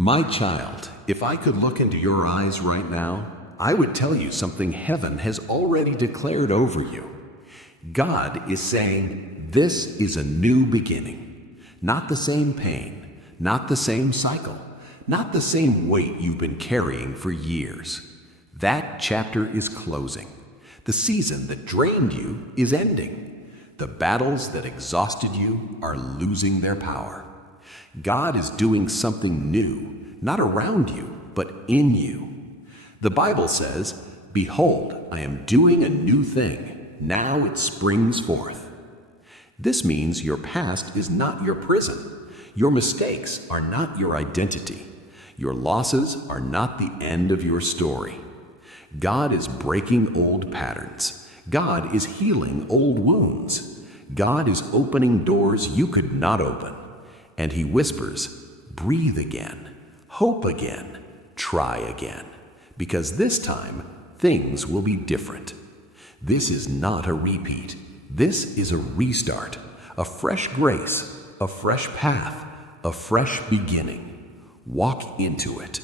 My child, if I could look into your eyes right now, I would tell you something heaven has already declared over you. God is saying, this is a new beginning. Not the same pain, not the same cycle, not the same weight you've been carrying for years. That chapter is closing. The season that drained you is ending. The battles that exhausted you are losing their power. God is doing something new, not around you, but in you. The Bible says, "Behold, I am doing a new thing. Now it springs forth." This means your past is not your prison. Your mistakes are not your identity. Your losses are not the end of your story. God is breaking old patterns. God is healing old wounds. God is opening doors you could not open. And He whispers, breathe again, hope again, try again. Because this time, things will be different. This is not a repeat. This is a restart, a fresh grace, a fresh path, a fresh beginning. Walk into it.